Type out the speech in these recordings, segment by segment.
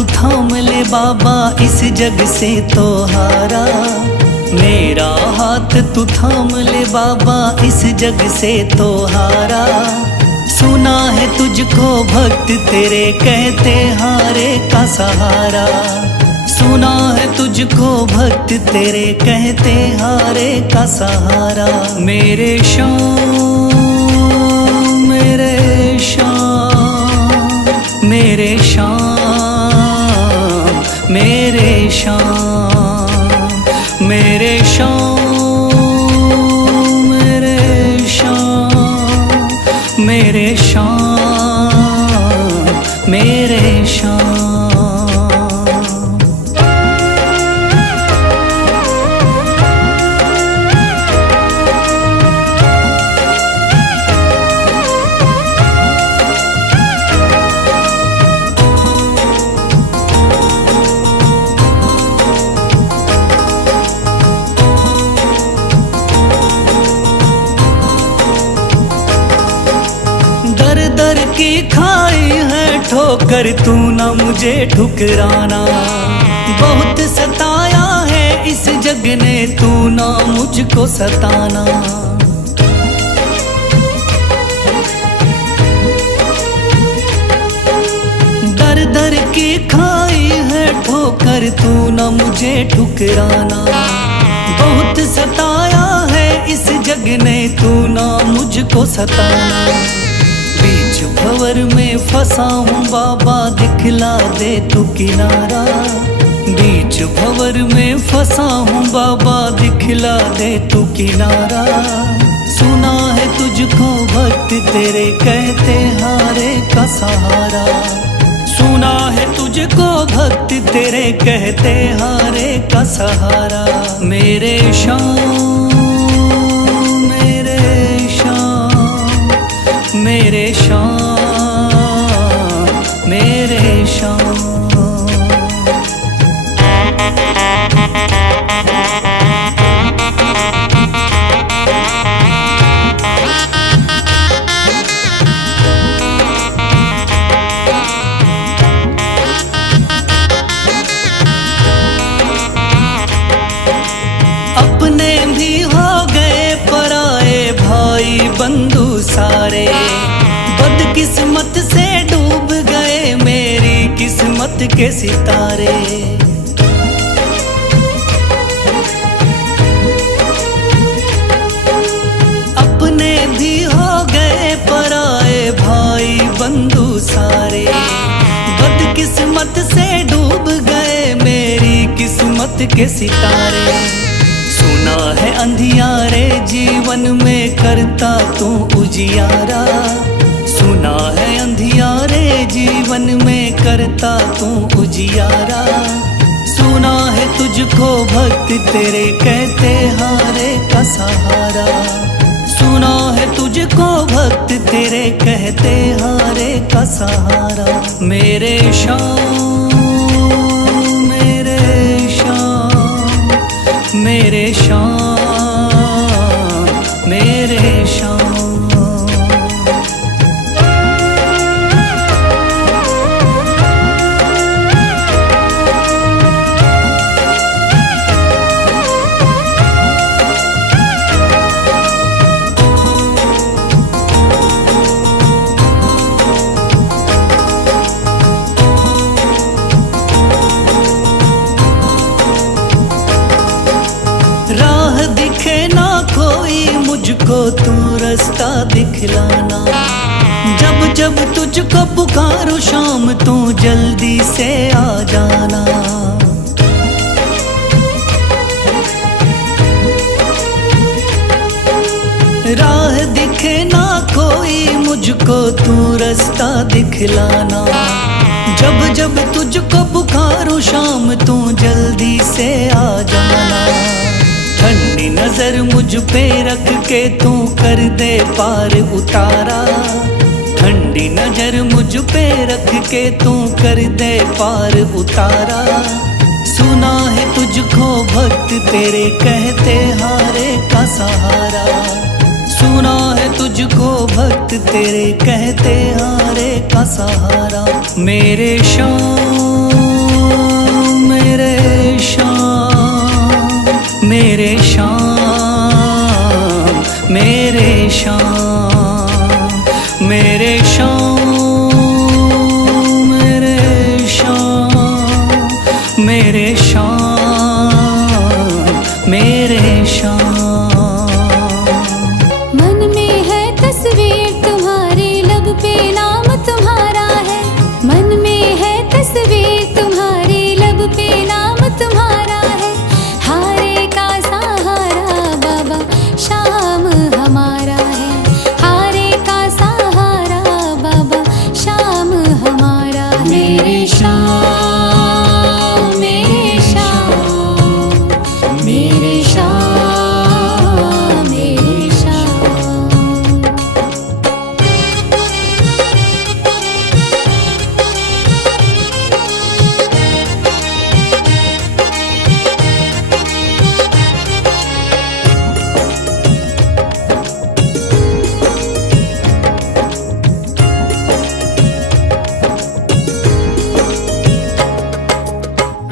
तू थाम ले बाबा इस जग से तो हारा। मेरा हाथ तू थाम ले बाबा इस जग से तो हारा। सुना है तुझको भक्त तेरे कहते हारे का सहारा। सुना है तुझको भक्त तेरे कहते हारे का सहारा। मेरे श्याम मेरे श्याम मेरे श्याम मेरे श्याम मेरे श्याम मेरे श्याम मेरे श्याम मेरे श्याम। दर की खाई है ठोकर तू ना मुझे ठुकराना। बहुत सताया है इस जग ने तू ना मुझको सताना। दर दर की खाई है ठोकर तू ना मुझे ठुकराना। बहुत सताया है इस जग ने तू ना मुझको सताना। बीच भंवर में फंसा हूँ बाबा दिखला दे तू किनारा। बीच भंवर में फंसा हूँ बाबा दिखला दे तू किनारा। सुना है तुझको भक्त तेरे कहते हारे का सहारा। सुना है तुझको भक्त तेरे कहते हारे का सहारा। मेरे श्याम मेरे श्याम मेरे श्याम मेरे श्याम। अपने भी हो गए पराए भाई बंधु सारे। बदकिस्मत से डूब गए मेरी किस्मत के सितारे। अपने भी हो गए पराए भाई बंधु सारे। बदकिस्मत से डूब गए मेरी किस्मत के सितारे। सुना है अंधियारे जीवन में करता तू उजियारा। सुना है अंधियारे जीवन में करता तू उजियारा। सुना है तुझको भक्त तेरे कहते हारे का सहारा। सुना है तुझको भक्त तेरे कहते हारे का सहारा। मेरे श्याम मेरे श्याम मेरे श्याम मेरे श्याम। राह दिखे ना कोई मुझको तू रास्ता दिखलाना। जब जब तुझको पुकारूं शाम तू जल्दी से आ जाना। राह दिखे ना कोई मुझको तू रास्ता दिखलाना। जब जब तुझको पुकारूं शाम तू जल्दी से आ जाना। ठंडी नजर मुझ पे रख के तू कर दे पार उतारा। ठंडी नजर मुझ पे रख के तू कर दे पार उतारा। सुना है तुझको भक्त तेरे कहते हारे का सहारा। सुना है तुझको भक्त तेरे कहते हारे का सहारा। मेरे श्याम श्याम, मेरे श्याम, मेरे श्याम, मेरे श्याम, मेरे श्याम। मन में है तस्वीर तुम्हारी, लब पे नाम तुम्हारा है। मन में है तस्वीर तुम्हारी, लब पे नाम तुम्हारा है। हारे का सहारा बाबा शाम हमारा है। हारे का सहारा बाबा शाम हमारा है। मेरे श्याम, मेरे श्याम, मेरे श्याम, मेरे श्याम।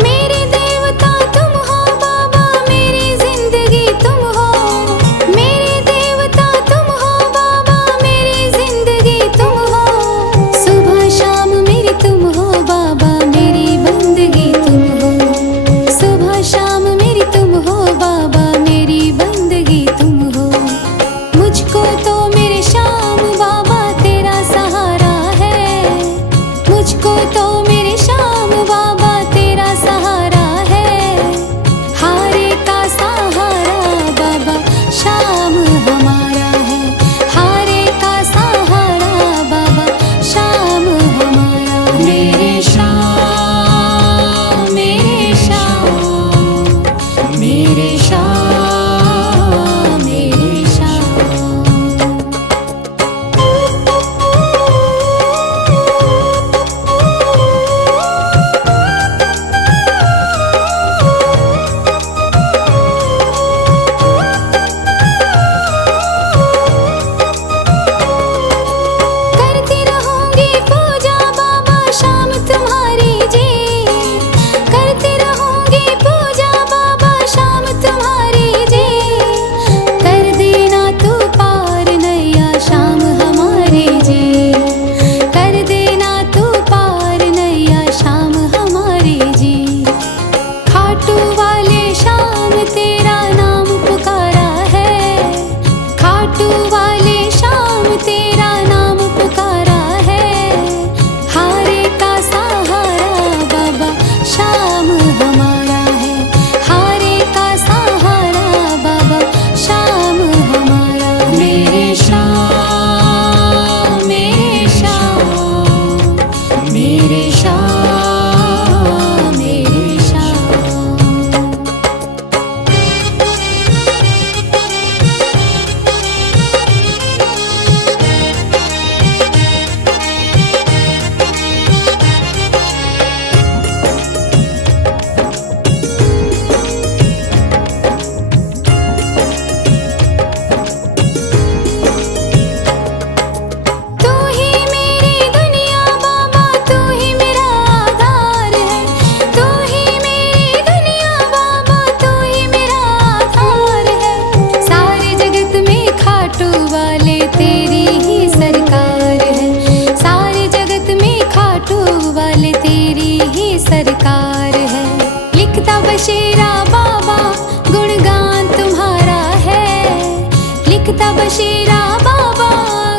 मेरे देवता तुम हो बाबा, मेरी जिंदगी तुम हो। मेरे देवता तुम हो बाबा, मेरी जिंदगी तुम हो। सुबह शाम मेरी तुम हो बाबा, मेरी बंदगी तुम हो। सुबह शाम मेरी तुम हो बाबा, मेरी बंदगी तुम हो। मुझको तो मेरे श्याम बाबा तेरा सहारा है। मुझको तो मेरे श्याम बाबा तेरा सहारा है। हारे का सहारा बाबा शाम हमारा है। हारे का सहारा बाबा शाम हमारा है। मेरे श्याम, मेरे श्याम, मेरे श्याम, मेरे श्याम। करती रहूंगी पूजा बाबा शाम तुम्हारी जी। करती रहूंगी पूजा बाबा शाम तुम्हारी जी। कर देना तू पार नैया शाम हमारी जी। कर देना तू पार नैया शाम हमारी जी। खाटू वाले शाम तेरा नाम पुकारा है। खाटू वाले शाम तेरा नाम पुकारा है। हारे का सहारा बाबा शाम हमारा है। हारे का सहारा बाबा शाम हमारा है। मेरे श्याम, मेरे श्याम, मेरे श्याम, मेरे श्याम। तू ही मेरी दुनिया बाबा, तू ही मेरा आधार है। तू ही मेरी दुनिया बाबा, तू ही मेरा आधार है। सारे जगत में खाटू वाले तेरी ही सरकार है। सारे जगत में खाटू वाले तेरी ही सरकार है। लिखता बशीरा बाबा गुणगान तुम्हारा है। लिखता बशीरा बाबा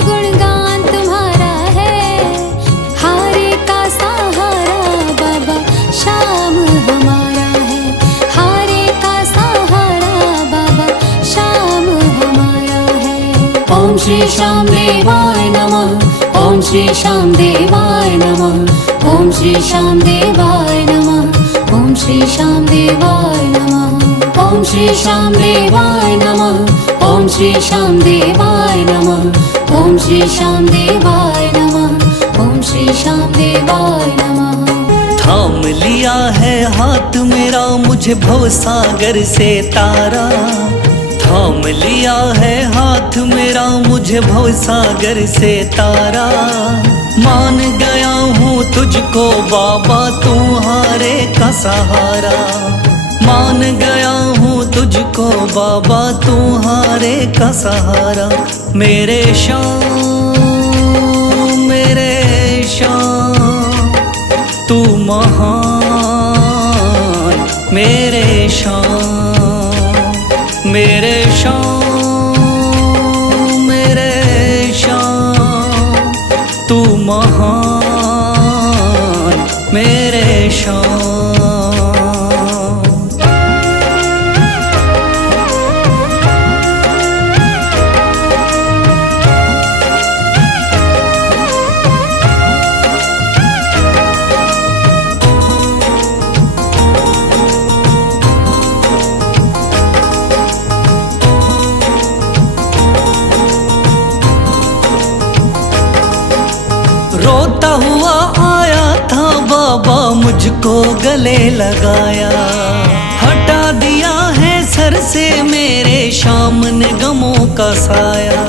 गुणगान तुम्हारा है। हारे का सहारा बाबा शाम हमारा है। हारे का सहारा बाबा शाम हमारा है। ओम श्री श्याम देवाय नमः। ओम श्री श्याम देवाय नमः। ओम श्री श्याम देवाय नमः। ओम श्री श्याम देवाय नमः। ओम श्री श्याम देवाय नमः। ओम श्री श्याम देवाय नमः। ओम श्री श्याम देवाय नमः। ओम श्री श्याम देवाय नमः। थाम लिया है हाथ मेरा मुझे भवसागर से तारा। थाम लिया है हाथ मेरा मुझे भवसागर से तारा। मान गया हूँ तुझको बाबा, तू हारे का सहारा। मान गया हूँ तुझको बाबा, तुम्हारे का सहारा। मेरे शाम, मेरे शाम, तू महान। मेरे शाम, मेरे शाम, मेरे शाम, तू महान। मेरे शाम। रोता हुआ आया था बाबा, मुझको गले लगाया। हटा दिया है सर से मेरे शाम ने गमों का साया।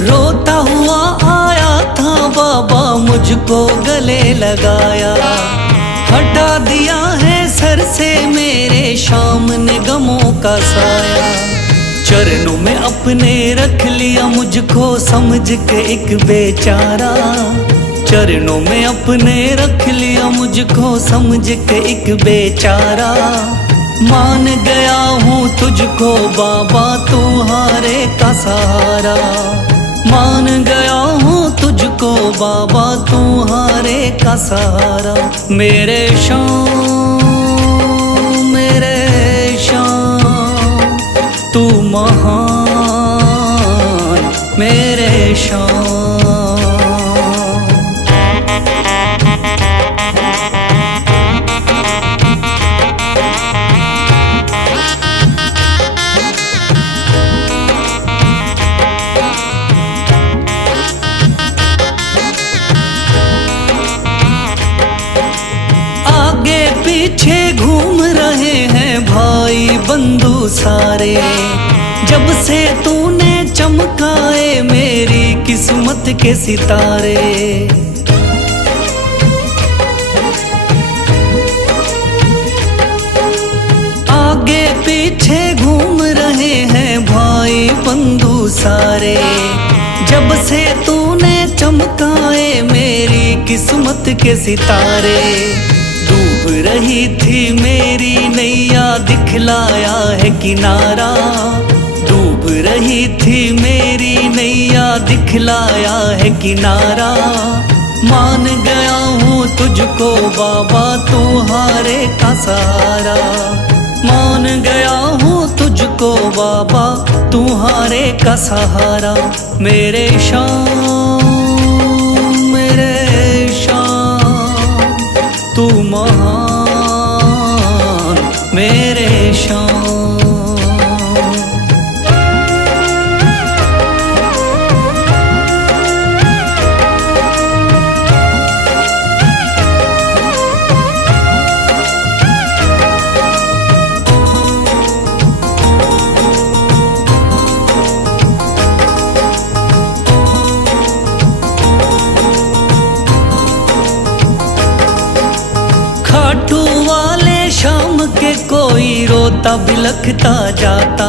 रोता हुआ आया था बाबा, मुझको गले लगाया। हटा दिया है सर से मेरे शाम ने गमों का साया। चरणों में अपने रख लिया मुझको समझ के एक बेचारा। चरणों में अपने रख लिया मुझको समझ के एक बेचारा। मान गया हूँ तुझको बाबा, तुम्हारे का सहारा। मान गया हूँ तुझको बाबा, तुम्हारे का सहारा। मेरे शाम, मेरे शाम, तू महान। मेरे शाम। आगे पीछे घूम रहे हैं भाई बंधु सारे। जब से तूने चमकाए मेरी किस्मत के सितारे। आगे पीछे घूम रहे हैं भाई बंधु सारे। जब से तूने चमकाए मेरी किस्मत के सितारे। डूब रही थी मेरी नैया, दिखलाया है किनारा। डूब रही थी मेरी नैया, दिखलाया है किनारा। मान गया हूँ तुझको बाबा, तुम्हारे का सहारा। मान गया हूँ तुझको बाबा, तुम्हारे का सहारा। मेरे शाम, मेरे शाम, तू महान। मेरे शाम। खाटू वाले शाम के कोई रोता बिलखता जाता।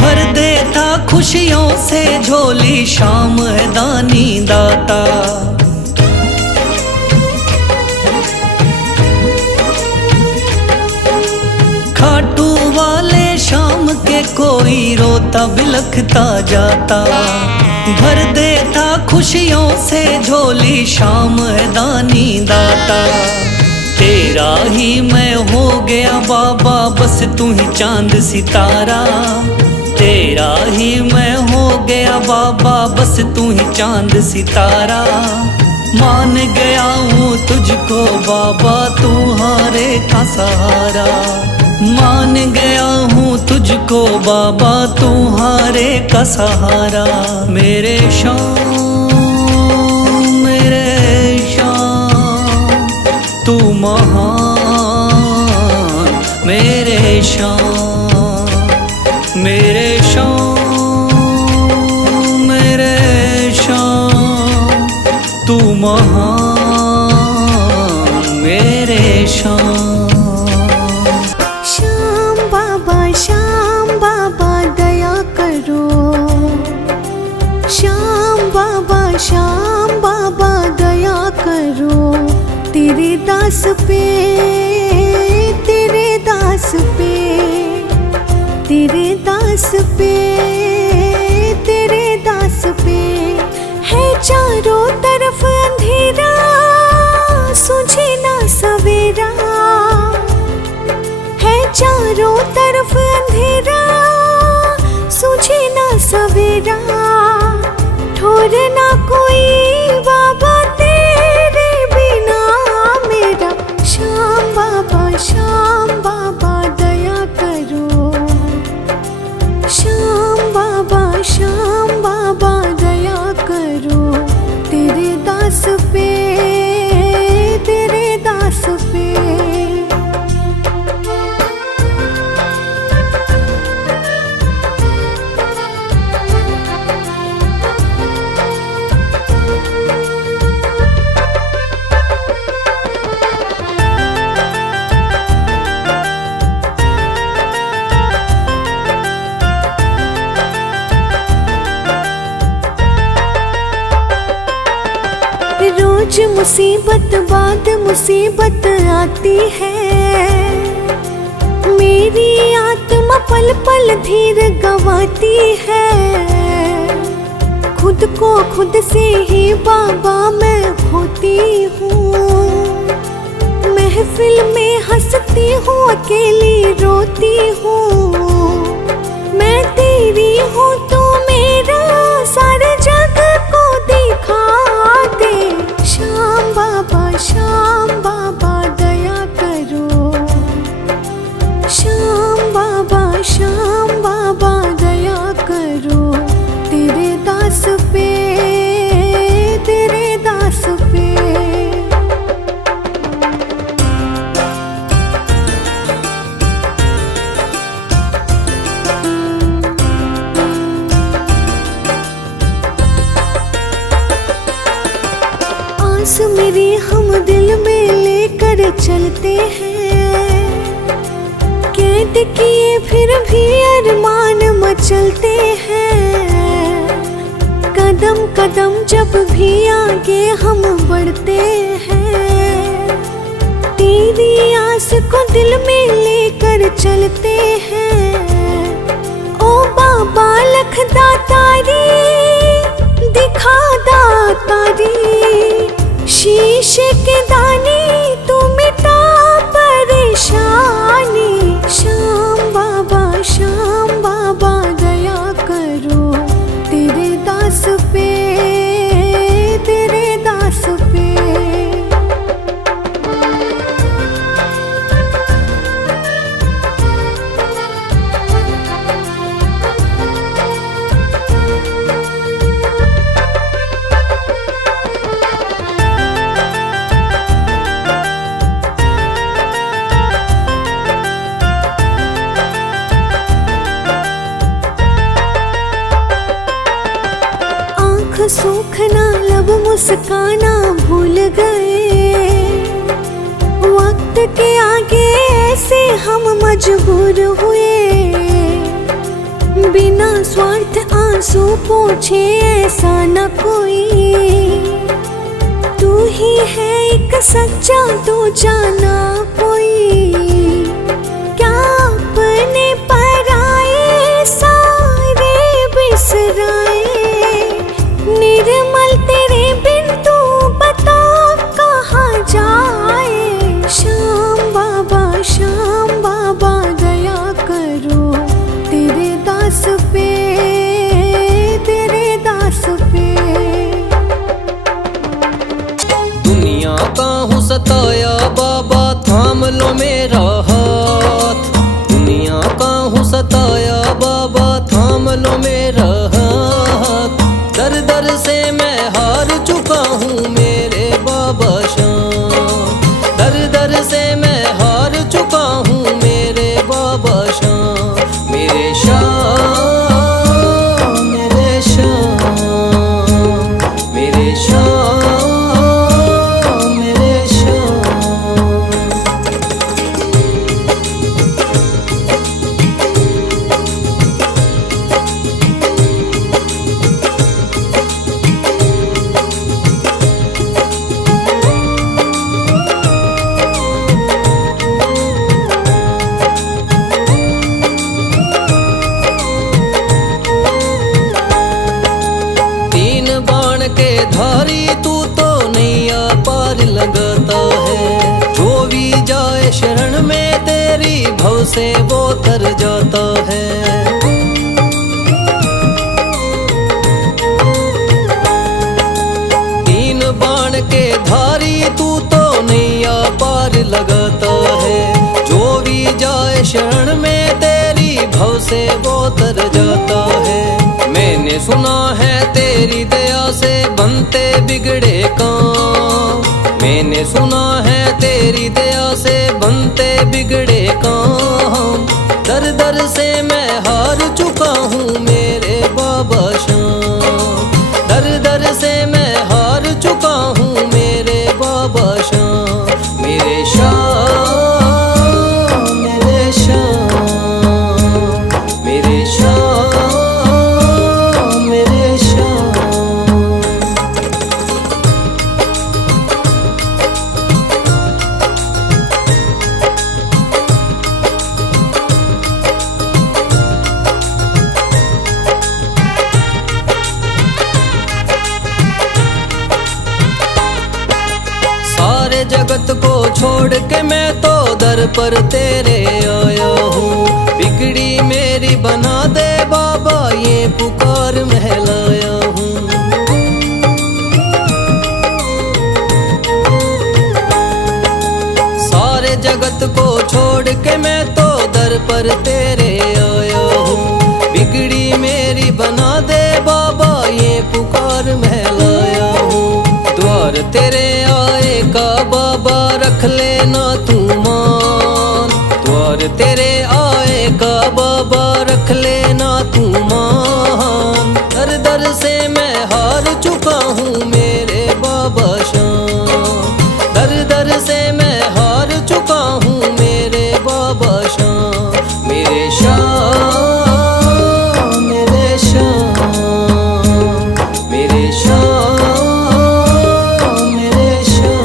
भर देता खुशियों से झोली, शाम है दानी दाता। खाटू वाले शाम के कोई रोता बिलखता जाता। भर देता खुशियों से झोली, शाम है दानी दाता। तेरा ही मैं हो गया बाबा, बस तू ही चांद सितारा। तेरा ही मैं हो गया बाबा, बस तू ही चांद सितारा। मान गया हूँ तुझको बाबा, तुम्हारे का सहारा। मान गया हूँ तुझको बाबा, तुम्हारे का सहारा। मेरे शाम, मेरे शाम, तू महान। मेरे शाम, मेरे शाम, मेरे शाम, तू महान। करो तेरे दास पे, तेरे दास पे, तेरे दास पे, तेरे दास पे। है चारों तरफ अंधेरा, सूझे ना सवेरा, है चारों तरफ अंधेरा, सूझे ना सवेरा। ठोर ना कोई बाबा तेरे बिना मेरा, श्याम बाबा दया करो, श्याम बाबा दया करो तेरे दास पे, तेरे दास पे। रोज मुसीबत बाद मुसीबत आती है, मेरी आत्मा पल पल धीर गंवाती है। खुद को खुद से ही बाबा मैं खोती हूँ, महफिल में हंसती हूँ अकेली रोती हूँ। मैं तेरी हूँ तो मेरा सारे जग को दिखा दे, श्याम बाबा दया करो, श्याम बाबा दया करो तेरे दास पे, तेरे दास पे। आस मेरी हम दिल में लेकर चलते हैं, कैद किए फिर भी अरमान मचलते हैं। कदम कदम जब भी आगे हम बढ़ते हैं, तेरी आस को दिल में लेकर चलते हैं। ओ बाबा लख दातारी, दिखा दातारी, शीश के दाने तू मिटा परेशानी। श्याम बाबा दया करो तेरे दास पे, तेरे दास पे। सूखना लब मुस्काना भूल गए, वक्त के आगे ऐसे हम मजबूर हुए। बिना स्वार्थ आंसू पोछे ऐसा न कोई, तू ही है एक सच्चा तू जाना कोई। क्या अपने पराए सारे बिसराए, निर्मल तेरे बिन तू बता कहाँ जाए। श्याम बाबा दया करो तेरे दास पे, तेरे दास पे। दुनिया का हूँ सताया बाबा थाम लो मेरा हाथ, दुनिया का शरण में तेरी भव से वो तर जाता है। तीन बाण के धारी तू तो नैया पार लगाता है। जो भी जाए शरण में तेरी भव से वो तर जाता है। मैंने सुना है तेरी दया से बनते बिगड़े काम। मैंने सुना है तेरी दया से बनते बिगड़े काम। दर दर से मैं हार चुका हूँ मेरे बाबा श्याम। दर दर से मैं हार चुका हूँ मेरे बाबा श्याम। मेरे श्याम, मेरे श्याम, मेरे श्याम, मेरे श्याम। सारे जगत को छोड़ के मैं तो दर पर तेरे आया हूँ। बिगड़ी मेरी बना दे बाबा ये पुकार महलाया हूँ। सारे जगत को छोड़ के मैं तो दर पर तेरे आया हूँ। बिगड़ी मेरी बना दे बाबा ये पुकार महलाया हूँ। द्वार तेरे आए का बाबा रख लेना तू मान। द्वार तेरे आए का बाबा रख लेना तू मान। दर दर से मैं हार चुका हूँ मेरे बाबा श्याम। दर दर से मैं हार चुका हूँ मेरे बाबा श्याम। मेरे श्याम, मेरे श्याम, मेरे श्याम, मेरे श्याम।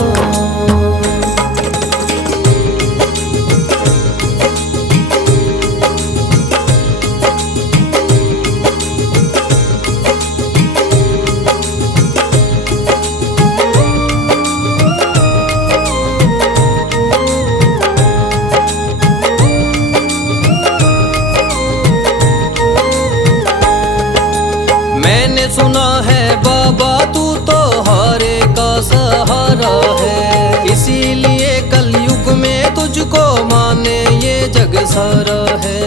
मैंने सुना है बाबा तू तो हारे का सहारा है। इसीलिए कलयुग में तुझको माने ये जग सारा है।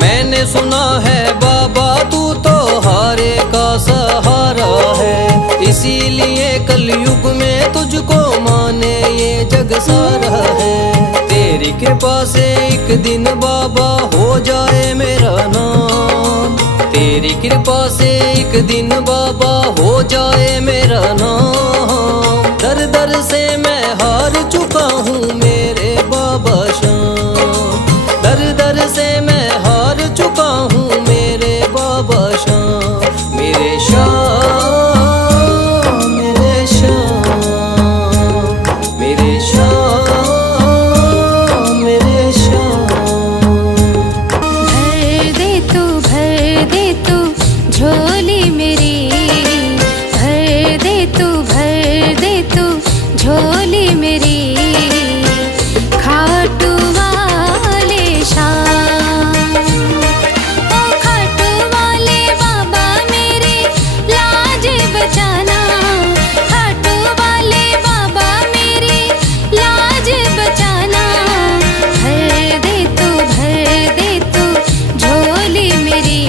मैंने सुना है बाबा तू तो हारे का सहारा है। इसीलिए कलयुग में तुझको माने ये जग सारा है। तेरी कृपा से एक दिन बाबा हो जाए मेरा नाम। तेरी कृपा से एक दिन बाबा हो जाए मेरा नाम। दर दर से मैं हार चुका हूँ मेरे बाबा श्याम। दर दर से मैं हार चुका हूँ मेरे बाबा श्याम। मेरे श्याम, मेरे श्याम, मेरे श्याम, मेरे श्याम। भर दे तू झोली मेरी। भर दे तू झोली मेरी। खाटू वाले श्याम, ओ खाटू वाले बाबा मेरे लाज बचाना। खाटू वाले बाबा मेरी लाज बचाना। भर दे तू झोली मेरी।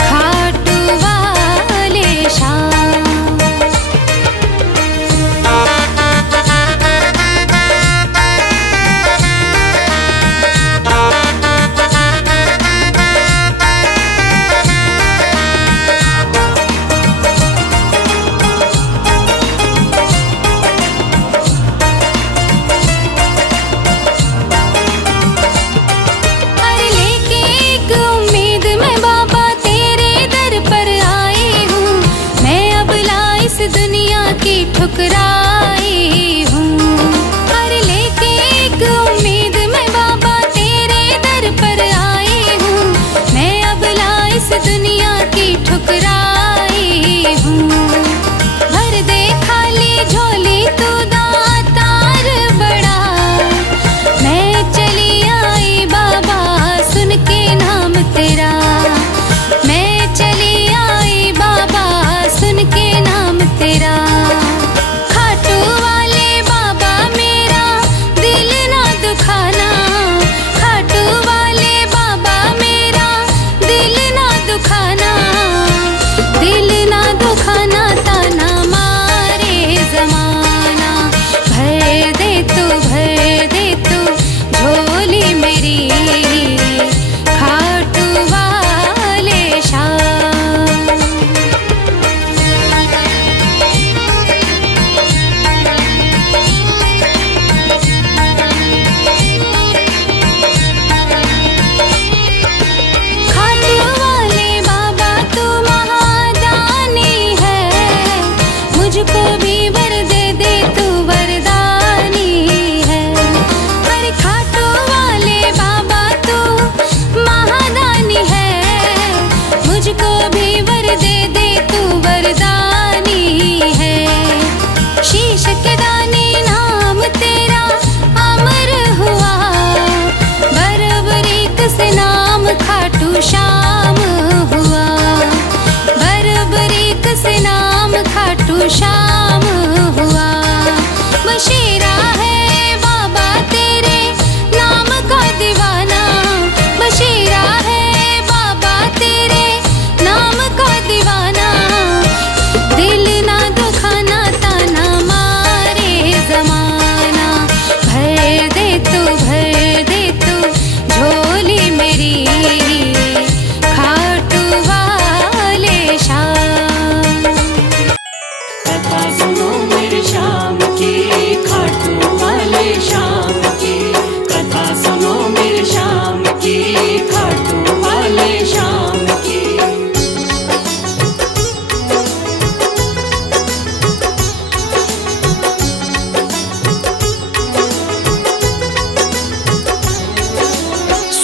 खाटू वाले श्याम। अरे लेके एक उम्मीद मैं बाबा तेरे दर पर आई हूँ। मैं अब ला इस दुनिया की ठुकराई हूँ। अरे लेके एक उम्मीद मैं बाबा तेरे दर पर आई हूँ। मैं अब ला इस दुनिया की ठुकराई हूँ।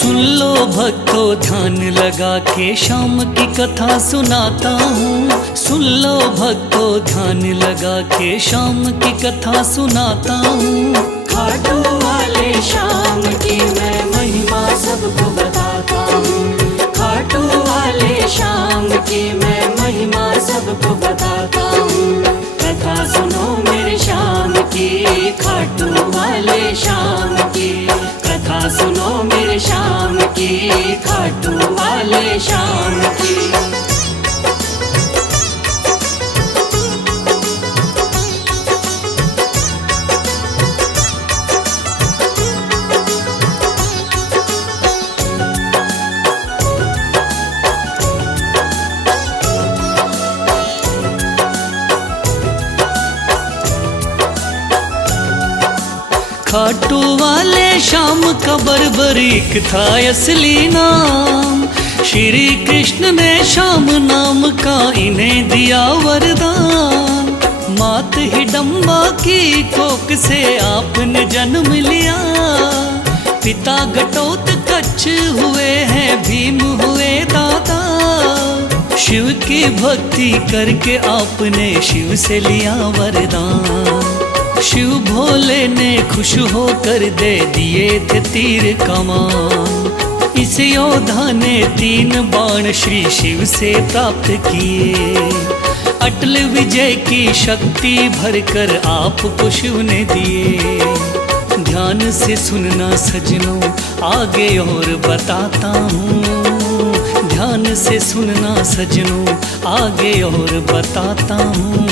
सुन लो भक्तों ध्यान लगा के शाम की कथा सुनाता हूँ। सुन लो भक्तों ध्यान लगा के शाम की कथा सुनाता हूँ। खाटू वाले शाम की मैं महिमा सबको बताता हूँ। खाटू वाले शाम की मैं महिमा सबको बताता हूँ। कथा सुनो मेरे शाम की, खाटू वाले शाम की। कथा सुनो मेरे शाम की, खाटू वाले शाम की। खाटू वाले शाम का बर्बरीक था असली नाम। श्री कृष्ण ने शाम नाम का इन्हें दिया वरदान। मात हिडम्बा की कोख से आपने जन्म लिया। पिता घटोत्कच हुए हैं भीम हुए दादा। शिव की भक्ति करके आपने शिव से लिया वरदान। शिव भोले ने खुश होकर दे दिए थे तीर कमान। इस योद्धा ने 3 बाण श्री शिव से प्राप्त किए। अटल विजय की शक्ति भरकर आपको शिव ने दिए। ध्यान से सुनना सजनों आगे और बताता हूँ। ध्यान से सुनना सजनों आगे और बताता हूँ।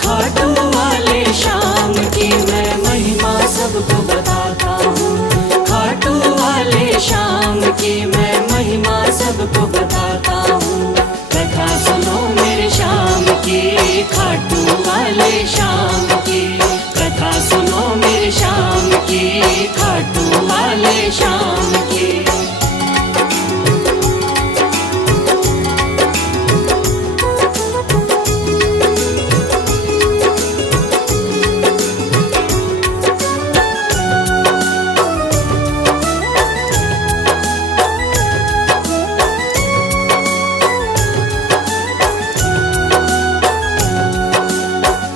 खाटू वाले शाम की मैं महिमा सबको बताता हूँ। खाटू वाले शाम की मैं महिमा सबको बताता हूँ। कथा सुनो मेरे शाम की, खाटू वाले शाम की। कथा सुनो मेरे शाम की, खाटू वाले शाम की।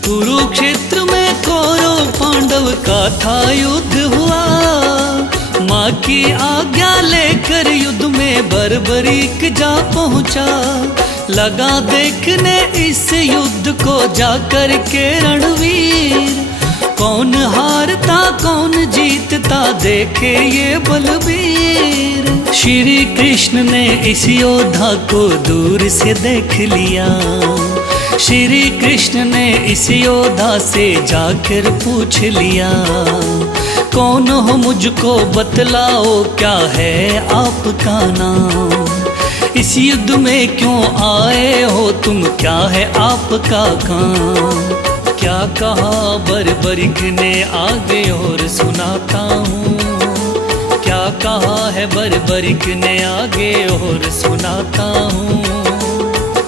कुरुक्षेत्र में कौरव पांडव का था युद्ध हुआ। माँ की आज्ञा लेकर युद्ध में बर्बरीक जा पहुँचा। लगा देखने इस युद्ध को जाकर के रणवीर। कौन हारता कौन जीतता देखे ये बलबीर। श्री कृष्ण ने इस योद्धा को दूर से देख लिया। श्री कृष्ण ने इस योद्धा से जाकर पूछ लिया। कौन हो मुझको बतलाओ क्या है आपका नाम। इस युद्ध में क्यों आए हो तुम, क्या है आपका काम। क्या कहा बर्बरीक ने आगे और सुनाता हूँ। क्या कहा है बर्बरीक ने आगे और सुनाता हूँ।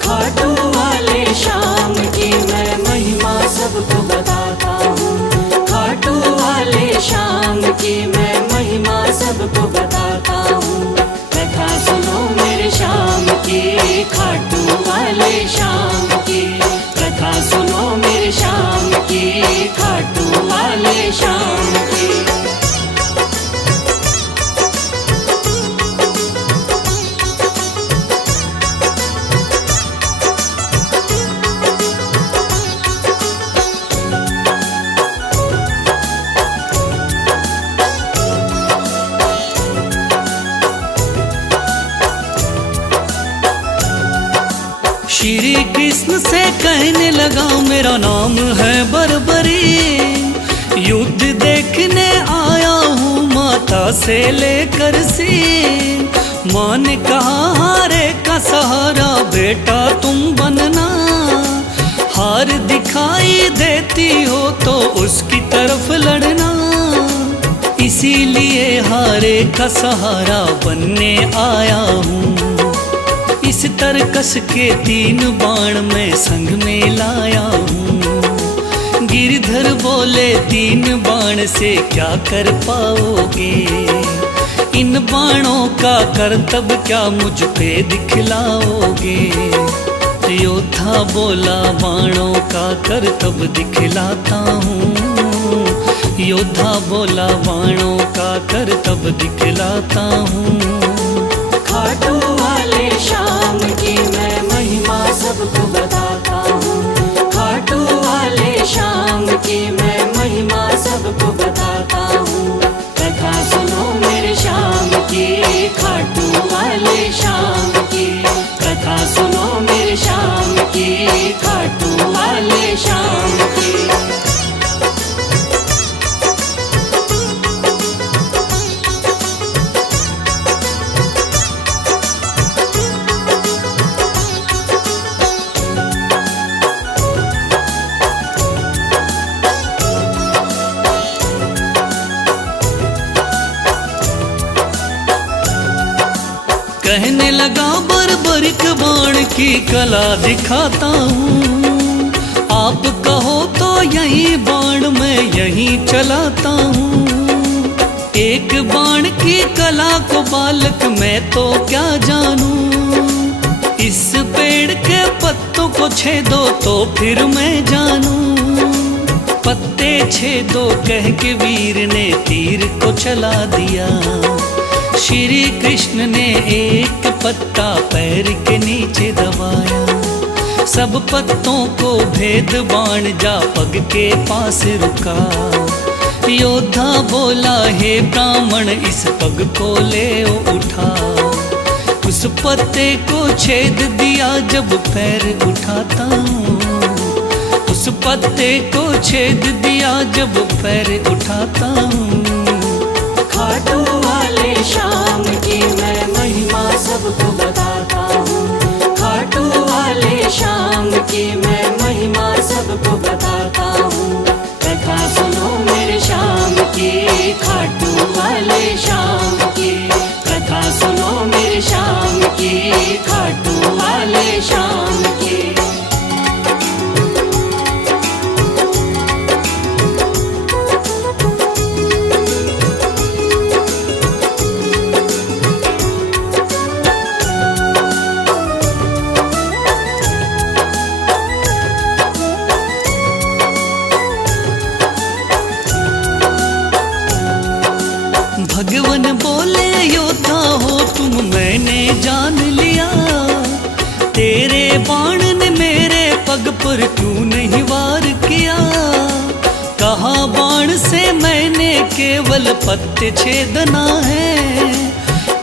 खाटू वाले शाम की मैं महिमा सबको बताता हूँ। खाटू वाले शाम की मैं महिमा सबको बताता हूँ। कथा सुनो मेरे शाम की, खाटू वाले शाम की। कथा सुनो मेरे शाम की, खाटू वाले शाम की। श्री कृष्ण से कहने लगा मेरा नाम है बर्बरी। युद्ध देखने आया हूँ माता से लेकर सीन। माँ ने कहा हारे का सहारा बेटा तुम बनना। हार दिखाई देती हो तो उसकी तरफ लड़ना। इसीलिए हारे का सहारा बनने आया हूँ। इस तरकस के 3 बाण मैं संग में लाया हूँ। गिरधर बोले 3 बाण से क्या कर पाओगे। इन बाणों का करतब क्या मुझ पे दिखलाओगे? योद्धा बोला बाणों का करतब दिखलाता हूँ। योद्धा बोला बाणों का करतब दिखलाता हूँ। खाटू वाले श्याम की मैं महिमा सबको बताता हूँ। खाटू वाले श्याम की मैं महिमा सबको बताता हूँ। कथा सुनो मेरे श्याम की, खाटू वाले श्याम की। कथा सुनो मेरे श्याम की, खाटू वाले श्याम की। कहने लगा बर्बरिक बाण की कला दिखाता हूँ। आप कहो तो यही बाण मैं यहीं चलाता हूँ। एक बाण की कला को बालक मैं तो क्या जानूं। इस पेड़ के पत्तों को छेदो तो फिर मैं जानूं। पत्ते छेदो कह के वीर ने तीर को चला दिया। श्री कृष्ण ने एक पत्ता पैर के नीचे दबाया। सब पत्तों को भेद बाण जा पग के पास रुका। योद्धा बोला हे ब्राह्मण इस पग को ले उठा। उस पत्ते को छेद दिया जब पैर उठाता हूँ। उस पत्ते को छेद दिया जब पैर उठाता हूँ। खाटू वाले श्याम की मैं महिमा सबको बताता हूँ। खाटू वाले श्याम की मैं महिमा सबको बताता हूँ। कथा सुनो मेरे श्याम की, खाटू वाले श्याम की। कथा सुनो मेरे श्याम की, खाटू वाले श्याम की। भगवान बोले योद्धा हो तुम मैंने जान लिया। तेरे बाण ने मेरे पग पर क्यों नहीं वार किया। कहा बाण से मैंने केवल पत्ते छेदना है।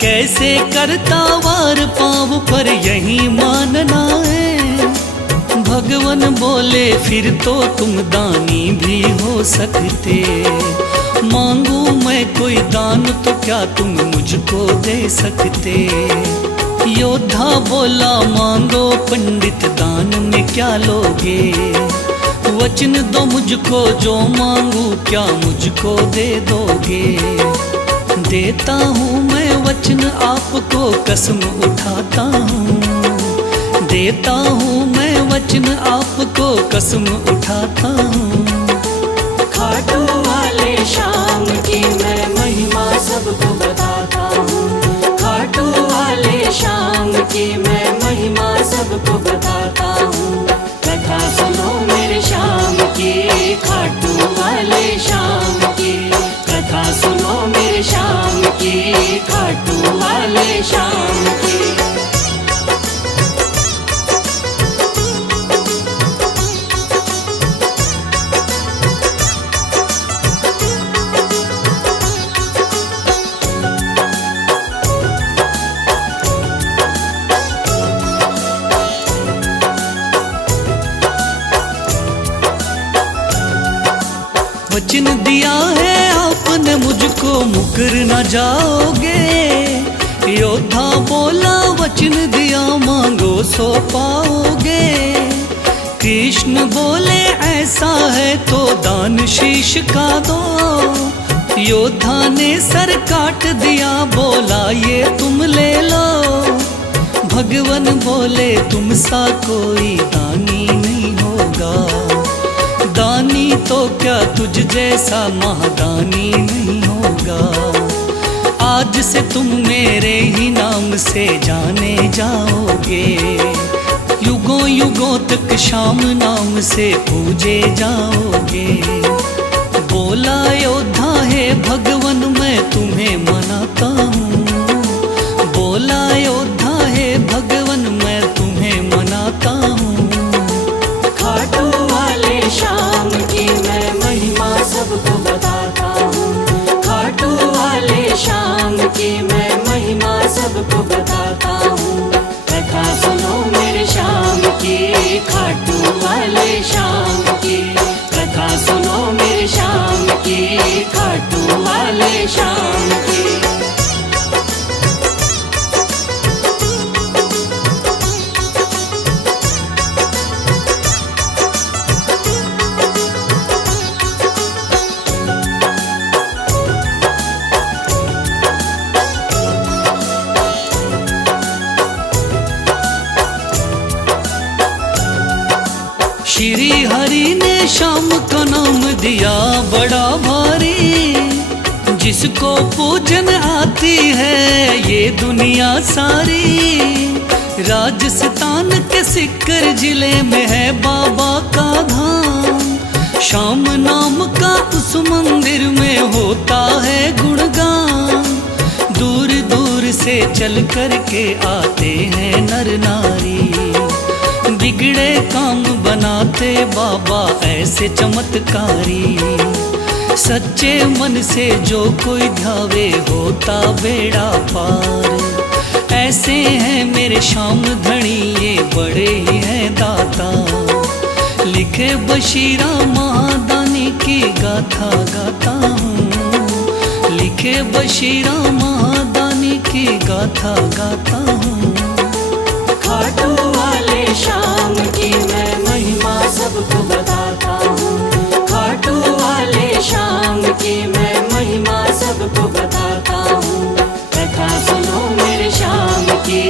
कैसे करता वार पाँव पर यही मानना है। भगवान बोले फिर तो तुम दानी भी हो सकते। मांगू मैं कोई दान तो क्या तुम मुझको दे सकते। योद्धा बोला मांगो पंडित दान में क्या लोगे। वचन दो मुझको जो मांगू क्या मुझको दे दोगे। देता हूँ मैं वचन आपको कसम उठाता हूँ। देता हूँ मैं वचन आपको कसम उठाता हूँ। खाटू वाले श्याम की मैं महिमा सबको बताता हूँ। खाटू वाले श्याम की मैं महिमा सबको बताता हूँ। कथा सुनो मेरे श्याम की, खाटू वाले श्याम की। कथा सुनो मेरे श्याम की, खाटू वाले श्याम की। वचन दिया है आपने मुझको मुकर न जाओगे। योद्धा बोला वचन दिया मांगो सो पाओगे। कृष्ण बोले ऐसा है तो दान शीश का दो। योद्धा ने सर काट दिया बोला ये तुम ले लो। भगवान बोले तुम सा कोई दानी नहीं होगा। दानी तो क्या तुझ जैसा महादानी नहीं होगा। आज से तुम मेरे ही नाम से जाने जाओगे, युगों युगों तक श्याम नाम से पूजे जाओगे। बोला योद्धा है भगवन मैं तुम्हें मनाता हूँ, बोला योद्धा है भगवन मैं तुम्हें मनाता हूँ। खाटू वाले श्याम की मैं महिमा सबको बताता हूँ, खाटू वाले श्याम की मैं महिमा सबको बताता हूँ। कथा सुनो मेरे श्याम की, खाटू वाले श्याम की, कथा सुनो मेरे श्याम की, खाटू वाले श्याम की। श्री हरि ने श्याम का नाम दिया बड़ा भारी, जिसको पूजन आती है ये दुनिया सारी। राजस्थान के सिक्कर जिले में है बाबा का धाम, श्याम नाम का उस मंदिर में होता है गुणगान। दूर दूर से चल कर के आते हैं नर नारी, बिगड़े काम बनाते बाबा ऐसे चमत्कारी। सच्चे मन से जो कोई ध्यावे होता बेड़ा पार। ऐसे हैं मेरे श्याम धनी ये बड़े ही हैं दाता, लिखे बशीरा महादानी की गाथा गाता हूँ, लिखे बशीरा महादानी की गाथा गाता हूँ। खाटू वाले श्याम की मैं महिमा सबको बताता हूँ, खाटू वाले श्याम की मैं महिमा सबको बताता हूँ। कथा सुनो मेरे श्याम की,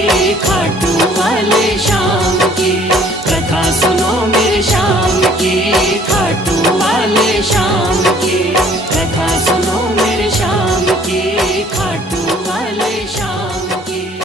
खाटू वाले श्याम की, कथा सुनो मेरे श्याम की, खाटू वाले श्याम की, कथा सुनो मेरे श्याम